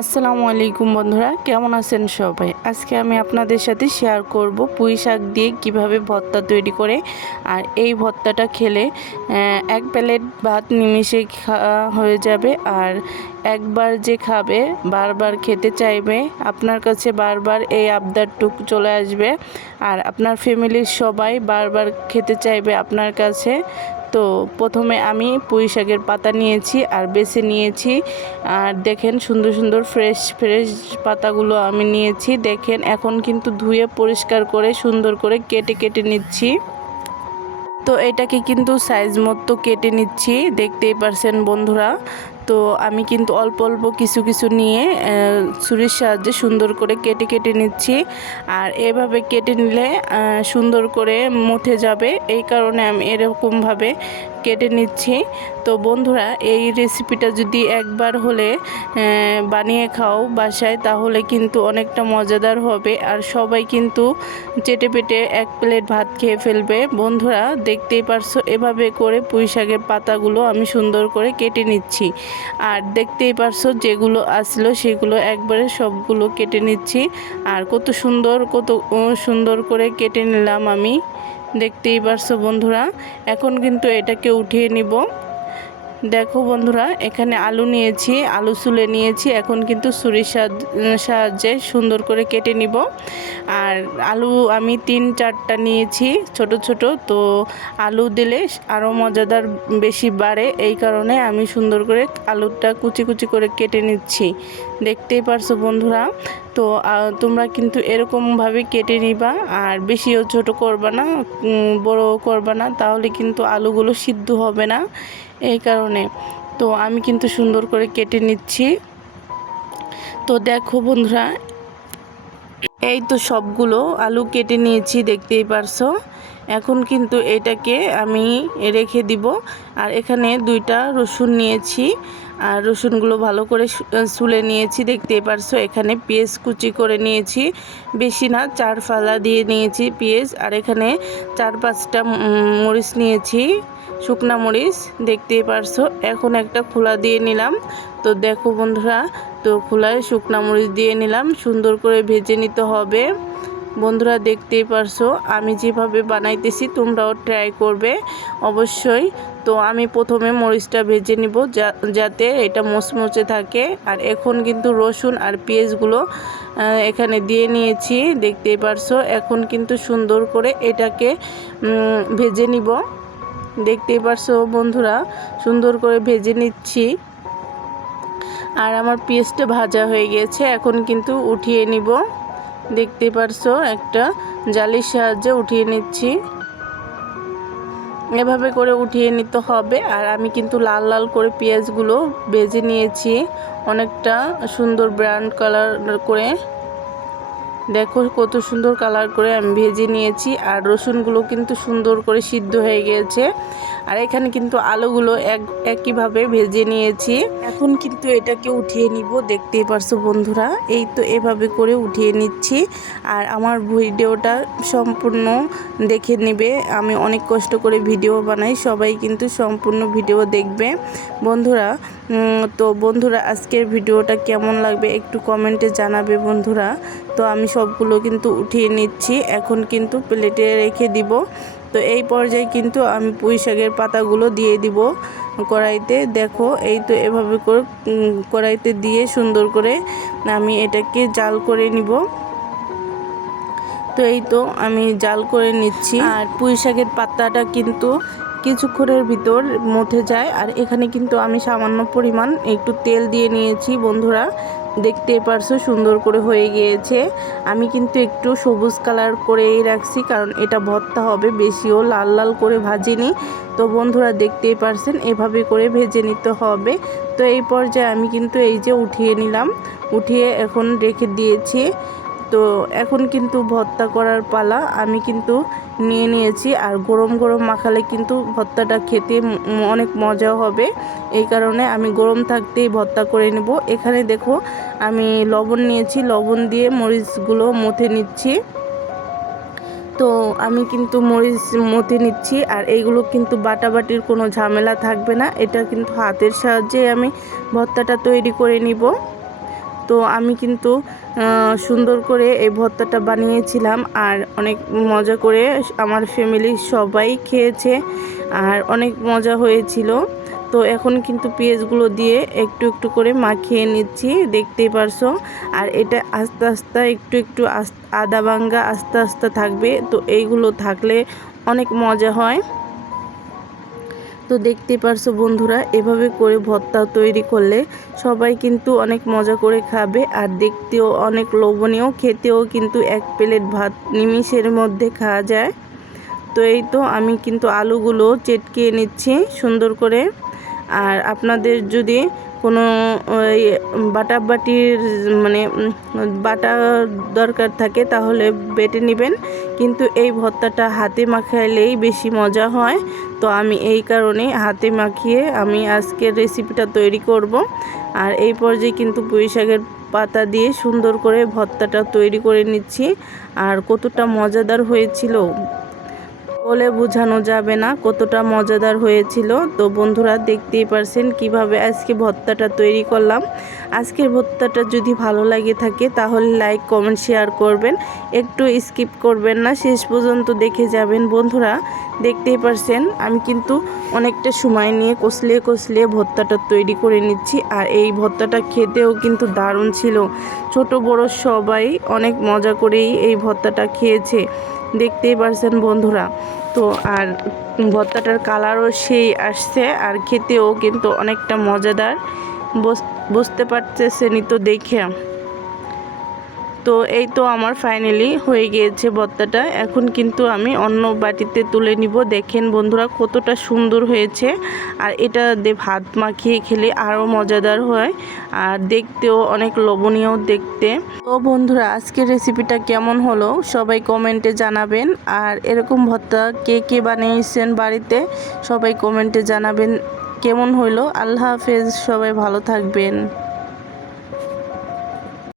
আসসালামু আলাইকুম বন্ধুরা, কেমন আছেন সবাই? আজকে আমি আপনাদের সাথে শেয়ার করব পুঁই শাক দিয়ে কিভাবে ভর্তা তৈরি করে। আর এই ভর্তাটা খেলে এক প্লেট ভাত নিমিষে খাওয়া হয়ে যাবে। আর একবার যে খাবে বারবার খেতে চাইবে, আপনার কাছে বারবার এই আবদারটুক চলে আসবে। আর আপনার ফ্যামিলির সবাই বারবার খেতে চাইবে আপনার কাছে। তো প্রথমে আমি পুঁই শাকের পাতা নিয়েছি আর বেছে নিয়েছি। আর দেখেন সুন্দর সুন্দর ফ্রেশ ফ্রেশ পাতাগুলো আমি নিয়েছি। দেখেন এখন কিন্তু ধুয়ে পরিষ্কার করে সুন্দর করে কেটে কেটে নিচ্ছি। তো এটাকে কিন্তু সাইজ মতো কেটে নিচ্ছি, দেখতেই পারছেন বন্ধুরা। তো আমি কিন্তু অল্প অল্প কিছু কিছু নিয়ে ছুরির সাহায্যে সুন্দর করে কেটে কেটে নিচ্ছি। আর এভাবে কেটে নিলে সুন্দর করে মুঠে যাবে, এই কারণে আমি এরকমভাবে কেটে নিচ্ছি। তো বন্ধুরা, এই রেসিপিটা যদি একবার হলে বানিয়ে খাও বাসায়, তাহলে কিন্তু অনেকটা মজাদার হবে। আর সবাই কিন্তু চেটে পেটে এক প্লেট ভাত খেয়ে ফেলবে। বন্ধুরা দেখতেই পারছো, এভাবে করে পুঁই শাকের পাতাগুলো আমি সুন্দর করে কেটে নিচ্ছি। আর দেখতেই পারছো যেগুলো আসলো সেগুলো একবারে সবগুলো কেটে নিচ্ছি। আর কত সুন্দর করে কেটে নিলাম আমি, দেখতেই পারছো বন্ধুরা। এখন কিন্তু এটাকে উঠিয়ে নিব। দেখো বন্ধুরা, এখানে আলু নিয়েছি, আলু ছুলে নিয়েছি। এখন কিন্তু ছুরির সাহায্যে সুন্দর করে কেটে নিব। আর আলু আমি 3-4টা নিয়েছি ছোট ছোট। তো আলু দিলে আরও মজাদার বেশি বাড়ে, এই কারণে আমি সুন্দর করে আলুটা কুচি কুচি করে কেটে নিচ্ছি, দেখতেই পারছো বন্ধুরা। তো তোমরা কিন্তু এরকমভাবে কেটে নিবা। আর বেশিও ছোট করবা না, বড় করবা না, তাহলে কিন্তু আলুগুলো সিদ্ধ হবে না, এই কারণে। তো আমি কিন্তু সুন্দর করে কেটে নিচ্ছি। তো দেখো বন্ধুরা, এই তো সবগুলো আলু কেটে নিয়েছি, দেখতেই পারছো। এখন কিন্তু এটাকে আমি রেখে দিব। আর এখানে 2টা রসুন নিয়েছি, আর রসুনগুলো ভালো করে ছুলে নিয়েছি, দেখতেই পারছো। এখানে পেঁয়াজ কুচি করে নিয়েছি, বেশি না 4 ফালা দিয়ে নিয়েছি পেঁয়াজ। আর এখানে 4-5টা মরিচ নিয়েছি, শুকনা মরিচ, দেখতেই পারছো। এখন একটা খোলা দিয়ে নিলাম। তো দেখো বন্ধুরা, তো খোলায় শুকনা মরিচ দিয়ে নিলাম, সুন্দর করে ভেজে নিতে হবে। বন্ধুরা দেখতেই পারছো আমি যেভাবে বানাইতেছি, তোমরাও ট্রাই করবে অবশ্যই। তো আমি প্রথমে মরিচটা ভেজে নিব যাতে এটা মুচমুচে থাকে। আর এখন কিন্তু রসুন আর পেঁয়াজগুলো এখানে দিয়ে নিয়েছি, দেখতেই পারছো। এখন কিন্তু সুন্দর করে এটাকে ভেজে নিব, দেখতেই পারছো বন্ধুরা, সুন্দর করে ভেজে নিচ্ছি। আর আমার পেঁয়াজটা ভাজা হয়ে গেছে, এখন কিন্তু উঠিয়ে নিব, দেখতে পারছো। একটা জালির সাহায্যে উঠিয়ে নিচ্ছি, এভাবে করে উঠিয়ে নিতে হবে। আর আমি কিন্তু লাল লাল করে পেঁয়াজগুলো ভেজে নিয়েছি, অনেকটা সুন্দর ব্রাউন কালার করে। দেখো কত সুন্দর কালার করে আমি ভেজে নিয়েছি। আর রসুনগুলো কিন্তু সুন্দর করে সিদ্ধ হয়ে গিয়েছে। আর এখানে কিন্তু আলুগুলো একইভাবে ভেজে নিয়েছি। এখন কিন্তু এটাকে উঠিয়ে নিব, দেখতেই পারছো বন্ধুরা। এই তো এভাবে করে উঠিয়ে নিচ্ছি। আর আমার ভিডিওটা সম্পূর্ণ দেখে নেবে, আমি অনেক কষ্ট করে ভিডিও বানাই, সবাই কিন্তু সম্পূর্ণ ভিডিও দেখবে বন্ধুরা। তো বন্ধুরা, আজকের ভিডিওটা কেমন লাগবে একটু কমেন্টে জানাবে বন্ধুরা। তো আমি সবগুলো কিন্তু উঠিয়ে নিচ্ছি, এখন কিন্তু প্লেটে রেখে দিব। তো এই পর্যায়ে কিন্তু আমি পুঁই শাকের পাতাগুলো দিয়ে দিব কড়াইতে। দেখো এই তো এভাবে করে কড়াইতে দিয়ে সুন্দর করে আমি এটাকে জাল করে নিব। তো এই তো আমি জাল করে নিচ্ছি। আর পুঁই শাকের পাতাটা কিন্তু কিছুক্ষণের ভিতর মথে যায়। আর এখানে কিন্তু আমি সামান্য পরিমাণ একটু তেল দিয়ে নিয়েছি বন্ধুরা, দেখতে পারছো সুন্দর করে হয়ে গিয়েছে। আমি কিন্তু একটু সবুজ কালার করেই রাখছি, কারণ এটা ভর্তা হবে, বেশিও লাল লাল করে ভাজিনি। তো বন্ধুরা দেখতেই পারছেন, এভাবে করে ভেজে নিতে হবে। তো এই পর্যায়ে আমি কিন্তু এই যে উঠিয়ে নিলাম, উঠিয়ে এখন রেখে দিয়েছি। তো এখন কিন্তু ভর্তা করার পালা, আমি কিন্তু নিয়ে নিয়েছি। আর গরম গরম মাখালে কিন্তু ভর্তাটা খেতে অনেক মজা হবে, এই কারণে আমি গরম থাকতেই ভর্তা করে নেব। এখানে দেখো আমি লবণ নিয়েছি, লবণ দিয়ে মরিচগুলো মথে নিচ্ছি। তো আমি কিন্তু মরিচ মথে নিচ্ছি। আর এইগুলো কিন্তু বাটাবাটির কোনো ঝামেলা থাকবে না, এটা কিন্তু হাতের সাহায্যে আমি ভর্তাটা তৈরি করে নিব। তো আমি কিন্তু সুন্দর করে এই ভর্তাটা বানিয়েছিলাম আর অনেক মজা করে আমার ফ্যামিলির সবাই খেয়েছে আর অনেক মজা হয়েছিল। তো এখন কিন্তু পেঁয়াজগুলো দিয়ে একটু একটু করে মাখিয়ে নিচ্ছি, দেখতেই পারছো। আর এটা আস্তে আস্তে একটু একটু আদা ভাঙ্গা আস্তে আস্তে থাকবে, তো এইগুলো থাকলে অনেক মজা হয়। তো দেখতেই পারছো বন্ধুরা, এভাবে করে ভর্তা তৈরি করলে সবাই কিন্তু অনেক মজা করে খাবে আর দেখতেও অনেক লোভনীয়, খেতেও কিন্তু এক প্লেট ভাত নিমিষের মধ্যে খাওয়া যায়। তো এই তো আমি কিন্তু আলুগুলো চেটকিয়ে নিচ্ছি সুন্দর করে। আর আপনাদের যদি কোনো বাটাবাটির মানে বাটা দরকার থাকে তাহলে বেটে নেবেন, কিন্তু এই ভর্তাটা হাতে মাখাইলেই বেশি মজা হয়। তো আমি এই কারণে হাতে মাখিয়ে আমি আজকের রেসিপিটা তৈরি করব। আর এই পর্যায়ে কিন্তু পুঁই শাকের পাতা দিয়ে সুন্দর করে ভর্তাটা তৈরি করে নিচ্ছি। আর কতটা মজাদার হয়েছিল বলে বোঝানো যাবে না, কতটা মজাদার হয়েছিল। তো বন্ধুরা দেখতেই পারছেন কিভাবে আজকে ভর্তাটা তৈরি করলাম। আজকের ভর্তাটা যদি ভালো লাগে থাকে তাহলে লাইক কমেন্ট শেয়ার করবেন, একটু স্কিপ করবেন না, শেষ পর্যন্ত দেখে যাবেন। বন্ধুরা দেখতেই পারছেন আমি কিন্তু অনেকটা সময় নিয়ে কষলিয়ে কষলিয়ে ভর্তাটা তৈরি করে নিচ্ছি। আর এই ভর্তাটা খেতেও কিন্তু দারুণ ছিল, ছোট বড় সবাই অনেক মজা করেই এই ভর্তাটা খেয়েছে, দেখতেই পারছেন বন্ধুরা। তো আর ভর্তাটার কালারও সেই আসছে আর খেতেও কিন্তু অনেকটা মজাদার, বুঝতে পারতেছেনই তো দেখে। তো এই তো আমার ফাইনালি হয়ে গিয়েছে ভর্তাটা। এখন কিন্তু আমি অন্য বাটিতে তুলে নিব। দেখেন বন্ধুরা কতটা সুন্দর হয়েছে, আর এটা দিয়ে ভাত মাখিয়ে খেলে আরও মজাদার হয় আর দেখতেও অনেক লোভনীয় দেখতে। তো বন্ধুরা আজকের রেসিপিটা কেমন হলো সবাই কমেন্টে জানাবেন। আর এরকম ভর্তা কে কে বানিয়েছেন বাড়িতে সবাই কমেন্টে জানাবেন কেমন হইলো। আল্লাহ হাফেজ, সবাই ভালো থাকবেন।